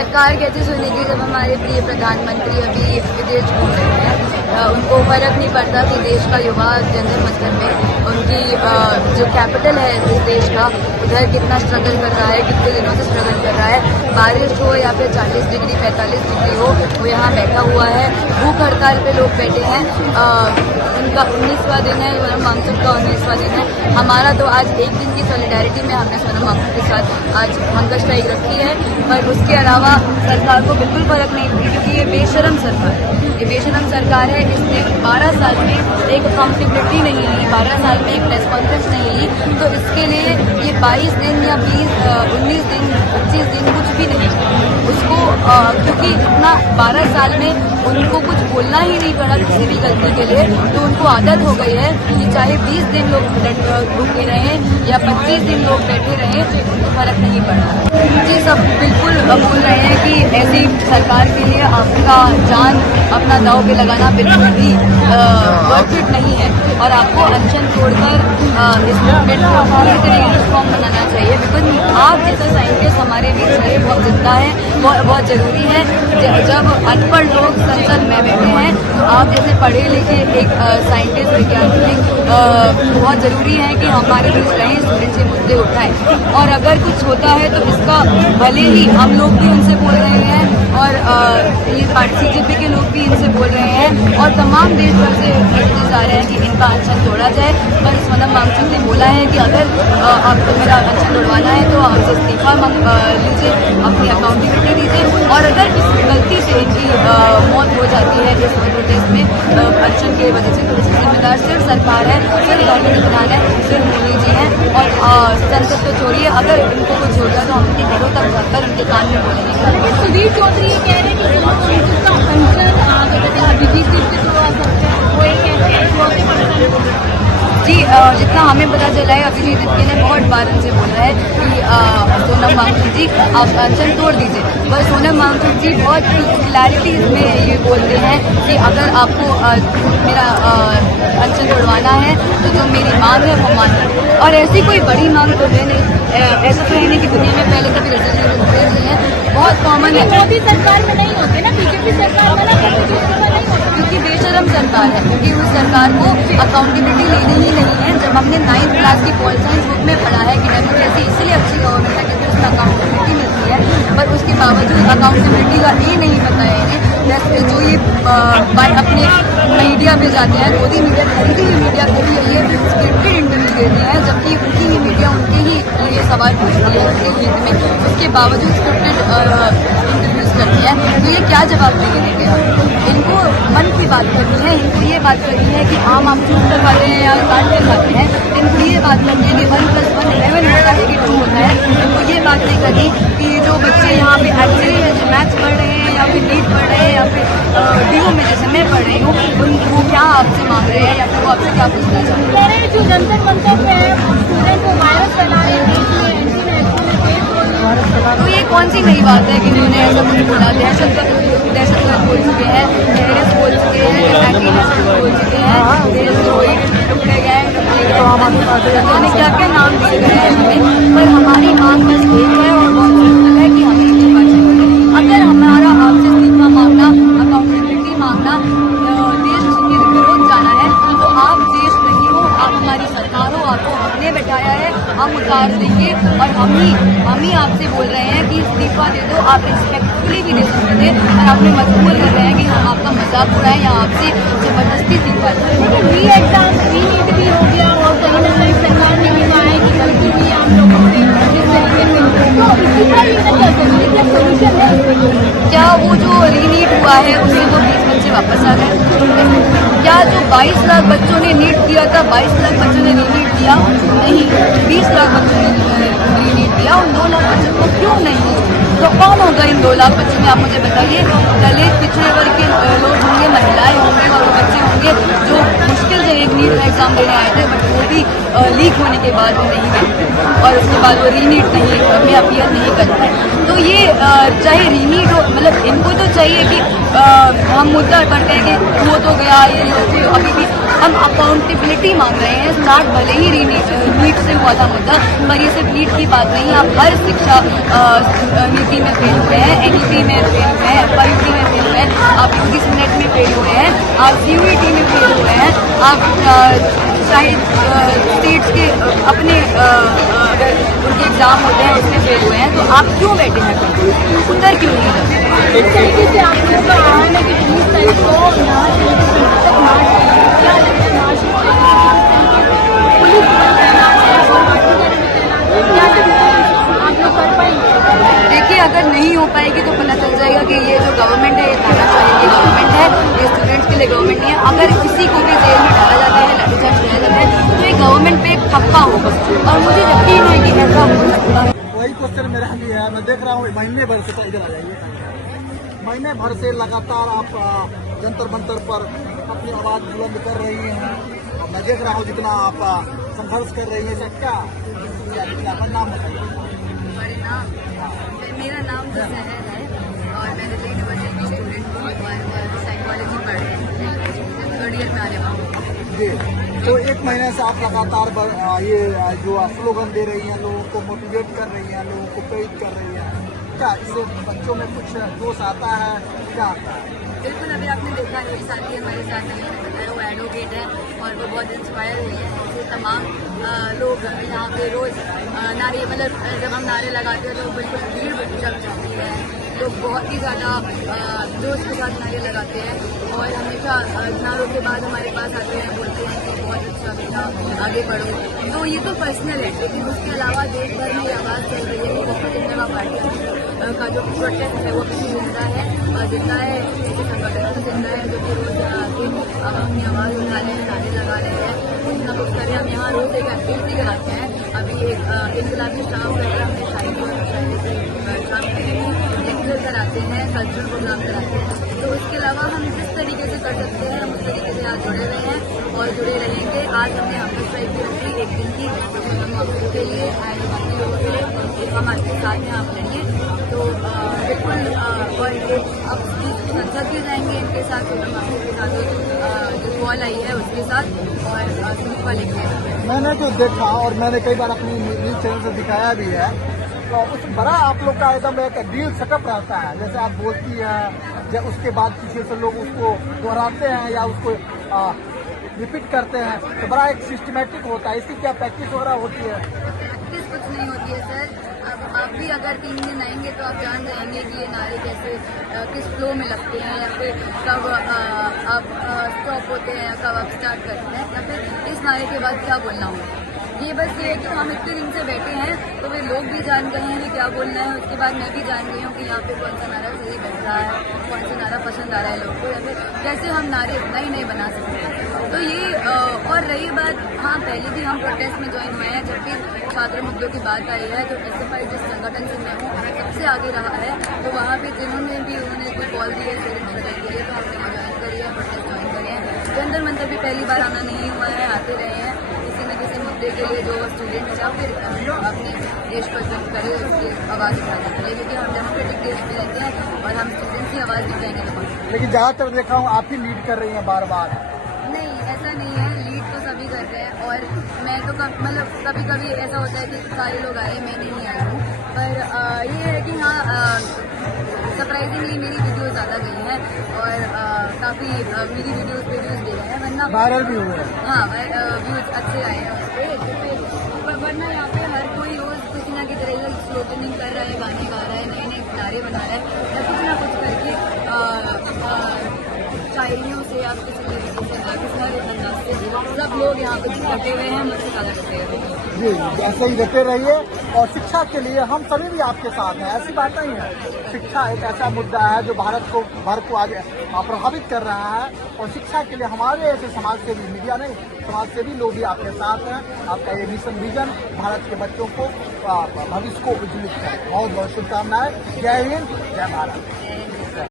सरकार कहती सुनेगी जब हमारे प्रिय प्रधानमंत्री अभी विदेश घूम रहे हैं। उनको फर्क नहीं पड़ता कि देश का युवा जंतर मंतर में उनकी जो कैपिटल है इस देश का उधर कितना स्ट्रगल कर रहा है, कितने दिनों से स्ट्रगल कर रहा है। बारिश हो या फिर 40 डिग्री 45 डिग्री हो, वो यहाँ बैठा हुआ है। भूख हड़ताल पे लोग बैठे हैं। उनका 19वां दिन है, सोनम वांगचुक का 19वां दिन है। हमारा तो आज एक दिन की सॉलिडारिटी में हमने सोनम वांगचुक के साथ आज हंगर स्ट्राइक रखी है, पर उसके अलावा सरकार को बिल्कुल फर्क नहीं पड़ी, क्योंकि ये बेशरम सरकार है। ये बेशरम सरकार है। इसने 12 साल में एक अकाउंटेबिलिटी नहीं ली, 12 साल में एक रेस्पॉन्सिबिलिटी नहीं ली, तो इसके लिए ये 22 दिन या 19 दिन 25 दिन कुछ भी नहीं उसको, क्योंकि इतना 12 साल में उनको कुछ बोलना ही नहीं पड़ा किसी भी गलती के लिए, तो उनको आदत हो गई है कि चाहे 20 दिन लोग रुके रहें या 25 दिन लोग बैठे रहें, उनको फर्क नहीं पड़ा। जी, सब बिल्कुल बोल रहे हैं कि ऐसी सरकार के लिए आपका जान अपना दांव पे लगाना बिल्कुल भी वर्थ इट नहीं है, और आपको अनशन छोड़कर इस मूवमेंट को पूरी तरीके से स्ट्रॉन्ग बनाना चाहिए। बिकॉज आप जैसा साइंटिस्ट हमारे बीच में बहुत जिंदा है, बहुत जरूरी है। जब अनपढ़ लोग संसद में बैठे हैं, तो आप जैसे पढ़े लिखे एक साइंटिस्ट वैज्ञानिक बहुत जरूरी है कि हमारे बीच रहें, स्टूडेंट से मुद्दे उठाएं, और अगर कुछ होता है तो इसका भले ही हम लोग भी उनसे बोल रहे हैं, और ये CJP के लोग भी इनसे बोल रहे हैं, और तमाम देश भर से मैसेजेस आ रहे हैं कि इनका अनशन तोड़ा जाए। पर सोनम वांगचुक ने बोला है कि अगर आपको मेरा अनशन तोड़वाना है तो हमसे इस्तीफा लीजिए, अपनी अकाउंटेबिलिटी दीजिए, और अगर इस गलती से इनकी मौत हो जाती है इस प्रोटेस्ट में अनशन की वजह से, तो इसकी जिम्मेदार सिर्फ सरकार है, सिर्फ धर्मेंद्र प्रधान है, सिर्फ मोदी जी हैं। और संसद तो छोड़िए, अगर इनको कुछ होगा तो हम उनके घरों तक जाकर उनके कान में बोलेंगे। लेकिन सुधीर चौधरी ये कह रहे हैं कि उसका अनशन अभिजीत के थ्रू आ सकते हैं, वो ये कहते हैं जी, जितना हमें पता चला है अभिजीत दिप्के ने बहुत बार उनसे बोला है कि सोनम वांगचुक जी आप अनशन तोड़ दीजिए, पर सोनम वांगचुक जी बहुत क्लैरिटी में ये बोलते हैं कि अगर आपको मेरा अनशन तोड़वाना है तो जो मेरी मांग है वो मानिए, और ऐसी कोई बड़ी मांग तो है नहीं। ऐसा तो है नहीं कि दुनिया में पहले कभी रजिस्ट्रेशन है, बहुत कॉमन है। मोदी सरकार में नहीं होते ना, बीजेपी सरकार में नहीं होते, क्योंकि बेशरम सरकार है, क्योंकि उस सरकार को अकाउंटेबिलिटी लेनी ही नहीं है। जब हमने 9th क्लास की पॉल साइंस बुक में पढ़ा है कि डेमोक्रेसी इसलिए अच्छी गवर्नमेंट है क्योंकि उसमें अकाउंटेबिलिटी मिलती है, पर उसके बावजूद अकाउंटेबिलिटी का नहीं पता है इन्हें। जो ये अपने मीडिया पे जाते हैं, मोदी मीडिया खरीदी हुई मीडिया को भी ये स्क्रिप्टेड इंटरव्यू देते हैं, जबकि उनकी ही मीडिया उनके ही ये सवाल पूछती है उसके हित में, उसके बावजूद स्क्रिप्टेड इंटरव्यूज करती है। तो ये क्या जवाब देंगे? इनको मन की बात करनी है, इनको ये बात करनी है कि आम आप चूक कर पाते हैं या काट कर पाते हैं, इनको ये बात करनी है कि 1+1 11 होता है कि 2 होता है। इनको ये बात नहीं करनी कि जो बच्चे यहाँ पे एक्चुअली है, जो मैथ्स पढ़ रहे हैं या फिर नीट पढ़ रहे हैं या फिर DO में जैसे मैं पढ़ रही हूँ, वो क्या आपसे मांग रहे हैं या फिर वो आपसे क्या पूछना चाहते हैं। जो जंतर मंतर पे स्टूडेंट को वायरस फैला रहे हैं, तो ये कौन सी नई बात है कि उन्होंने ऐसा कुछ बोला? दहशतगर्द बोल चुके हैं, टेररिस्ट बोल चुके हैं, बोल चुके हैं, देशद्रोही टुकड़े गए, उन्होंने क्या क्या नाम दिए गए हैं हमें, पर हमारी मांग बस एक है और बहुत सिंपल है कि हमें इस्तीफा चाहिए। अगर हमारा आपसे इस्तीफा मांगना, अकाउंटेबिलिटी मांगना, देश के विरोध जाना है, तो आप देश नहीं हो, आप हमारी सरकार हो, आपको हमने बैठाया है, हम उतार देंगे, और हम ही आपसे बोल रहे हैं कि इस्तीफा दे दो। आप रिस्पेक्टफुली भी दे सकते थे, और आपने मजबूर कर रहे हैं कि हम आपका मजाक उड़ाएं या आपसे जबरदस्ती इस्तीफा दें। लेकिन री-एग्जाम री-नीट भी हो गया, और कहीं ना कहीं सरकार ने भी कहा है कि गलती भी आम लोगों से इस तरीके से, तो इस्तीफा लेना क्या चाहिए? क्या सोल्यूशन है? क्या वो जो रीनीट हुआ है उससे तो 20 बच्चे वापस आ गए? क्या जो 22 लाख बच्चों ने नीट दिया था, 22 लाख बच्चों ने रीनीट दिया? नहीं, 20 लाख बच्चों ने रीनीट दिया। उन 2 लाख बच्चों को क्यों नहीं? तो कौन होगा इन 2 लाख बच्चों में, आप मुझे बताइए। दलित पिछड़े वर्ग के लोग होंगे, महिलाएं होंगे, और बच्चे होंगे जो मुश्किल से एक नीट का एग्जाम देने आए थे, बट वो भी लीक होने के बाद वो नहीं गए, और उसके बाद वो रीनीट नहीं में अपीयर नहीं कर पाए। तो ये चाहे रीनीट हो, मतलब मतलब इनको तो चाहिए कि हम मुद्दा करते हैं कि वो तो गया ये लोग अभी भी हम अकाउंटेबिलिटी मांग रहे हैं। स्टार्ट भले ही नीट से हुआ था मुद्दा, पर ये सिर्फ नीट की बात नहीं है। आप हर शिक्षा नीति में फेल हुए हैं, एनईपी में फेल हुए हैं, एफआईटी में फेल हुए हैं, आप यूजी सेनेट में फेल हुए हैं, आप सीयूईटी में फेल हुए हैं, आप चाहे स्टेट्स के अपने अगर उनके एग्जाम होते हैं उसमें फेल हुए हैं, तो आप क्यों बैठे हैं? उत्तर क्यों नहीं देते? इस तरीके से आप लोगों का आह्वान है कि 20 तारीख को यहाँ से तक मार्च करेंगे। क्या लगता है मार्च पुलिस बल तैनात है और बाकी तैनात है, क्या लगता है आप लोग कर पाएंगे? देखिए, अगर नहीं हो पाएगी तो पता चल जाएगा कि ये जो गवर्नमेंट है ये तानाशाही की गवर्नमेंट है, ये स्टूडेंट्स के लिए गवर्नमेंट नहीं है। अगर किसी को भी जेल में डाला जाता है, लाठीचार्ज किया जाता है, तो ये गवर्नमेंट पे एक ठप्पा होगा और मुझे यकीन है कि ऐसा हो सकता है। वही क्वेश्चन मेरा भी है। मैं देख रहा हूँ महीने भर से, इधर आ जाइए, महीने भर से लगातार आप जंतर मंतर पर अपनी आवाज बुलंद कर रही हैं। मैं देख रहा हूँ जितना आप संघर्ष कर रही हैं, सब क्या नाम बताइए? मेरा नाम तो सहर है और मैं दिल्ली यूनिवर्सिटी की स्टूडेंट हूँ और साइकोलॉजी पढ़ रही हूँ, थर्ड ईयर में आने वाली हूँ। जी, तो एक महीने से आप लगातार ये जो स्लोगन दे रही हैं, लोगों को मोटिवेट कर रही हैं, लोगों को प्रेरित कर रही हैं, क्या इससे बच्चों में कुछ जोश आता है? क्या आता है? बिल्कुल, अभी आपने देखा है एक साथी हमारे साथ नहीं बताया, वो एडवोकेट है और वो बहुत इंस्पायर हुई है। ऐसे तमाम लोग यहाँ पे रोज नारे, मतलब जब हम नारे लगाते हैं तो बिल्कुल भीड़ जम जाती है, लोग बहुत ही ज़्यादा जोश के साथ नारे लगाते हैं और हमेशा नारों के बाद हमारे पास आते हैं, बोलते हैं कि बहुत अच्छा बेटा आगे बढ़ो। तो ये तो पर्सनल है, लेकिन उसके अलावा देश भर में आवाज़ चल रही है कि विश्व जनता पार्टी का जो प्रोटेस्ट है वो किसी जिंदा है, जिंदा है किसी संगठन से जिंदा है, जो कि रोज अपनी आवाज़ उठा रहे हैं, नारे लगा रहे हैं, कुछ ना कुछ करें। हम यहाँ रोज एक एक्टिविटी कराते हैं, अभी एक इनकलाबी स्टाफ बैठा हमने शायरी और शायरी से काम करेंगे, लेक्चर कराते हैं, कल्चरल प्रोग्राम कराते हैं। तो इसके अलावा हम जिस तरीके से कर सकते हैं हम उस तरीके से आज जुड़े हुए हैं और जुड़े रहेंगे। आज हमने हंगर स्ट्राइक की रखी एक दिन की, हम आपके के लिए एंड बाकी लोगों के लिए हम आपके साथ में आप लड़िए। तो बिल्कुल और ये अब संसद भी जाएंगे इनके साथ, तो हम आपके साथ जो कॉल आई है उसके साथ और सिंपल लिखे। मैंने जो देखा और मैंने कई बार अपनी न्यूज चैनल से दिखाया भी है, तो उस बड़ा आप लोग का एकदम एक डील सेटअप रहता है। जैसे आप बोलती हैं, जब उसके बाद पीछे से लोग उसको दोहराते हैं या उसको रिपीट करते हैं, तो बड़ा एक सिस्टमेटिक होता है। इसकी क्या प्रैक्टिस वगैरह होती है? प्रैक्टिस कुछ नहीं होती है सर। अब आप भी अगर 3 दिन आएंगे तो आप जान जाएंगे कि ये नारे कैसे किस फ्लो में लगते हैं या फिर कब आप स्टॉप होते हैं या कब आप स्टार्ट करते हैं या फिर इस नारे के बाद क्या बोलना होगा। ये बस ये है कि हम इतने दिन से बैठे हैं तो वे लोग भी जान गए हैं कि क्या बोलना है। उसके बाद मैं भी जान गई हूँ कि यहाँ पे कौन सा नारा सही बैठ रहा है, कौन सा नारा पसंद आ रहा है लोगों को, या फिर कैसे हम नारे इतना ही नहीं बना सकते हैं। तो ये और रही बात, हाँ पहले भी हम प्रोटेस्ट में ज्वाइन हुए हैं जब भी छात्र मुद्दों की बात आई है। तो एसएफआई जिस संगठन से मैं हूँ सबसे आगे रहा है, तो वहाँ पे जिन्होंने भी उन्होंने कोई कॉल दी है स्टूडेंट्स लड़ाई के लिए, तो हमने वो ज्वाइन करी है, प्रोटेस्ट ज्वाइन करे हैं। जंतर मंतर भी पहली बार आना नहीं हुआ है, आते रहे हैं किसी न किसी मुद्दे के लिए जो स्टूडेंट या फिर अपने देश पर जंग करे उसकी आवाज़ उठाने के लिए, क्योंकि हम डेमोक्रेटिक देश में रहते हैं और हम स्टूडेंट्स की आवाज़ उठाएंगे तो। लेकिन ज़्यादातर देखा हूँ आप ही लीड कर रही हैं बार बार। नहीं, ऐसा नहीं है, लीड तो सभी कर रहे हैं और मैं तो मतलब कभी कभी ऐसा होता है कि सारे लोग आए, मैं नहीं आई हूँ, पर ये है कि हाँ सरप्राइजिंगली मेरी वीडियोस ज़्यादा गई हैं और काफ़ी मेरी वीडियोस दे रहे हैं, वरना वायरल भी हुए हैं। हाँ व्यूज अच्छे आए हैं उसके, वरना यहाँ पे हर कोई रोज़ किसी ना किसी तरह से स्लोगनिंग कर रहा है, गाने गा रहा है, नए नए नारे बना रहा है या कुछ ना कुछ करके शायरियों से आप किसी तरीके से किसी ना किसी अंदाज से सब लोग यहाँ पे डटे हुए हैं, मुझसे ज़्यादा डटे हुए हैं। जी, ऐसे ही रहते रहिए और शिक्षा के लिए हम सभी भी आपके साथ हैं। ऐसी बात नहीं है, शिक्षा एक ऐसा मुद्दा है जो भारत को भर को आज प्रभावित कर रहा है और शिक्षा के लिए हमारे ऐसे समाज सेवी, मीडिया नहीं, समाज सेवी लोग भी आपके साथ हैं। आपका ये मिशन विजन भारत के बच्चों को भविष्य को उज्ज्वलित करें। बहुत बहुत शुभकामनाएं। जय हिंद, जय भारत।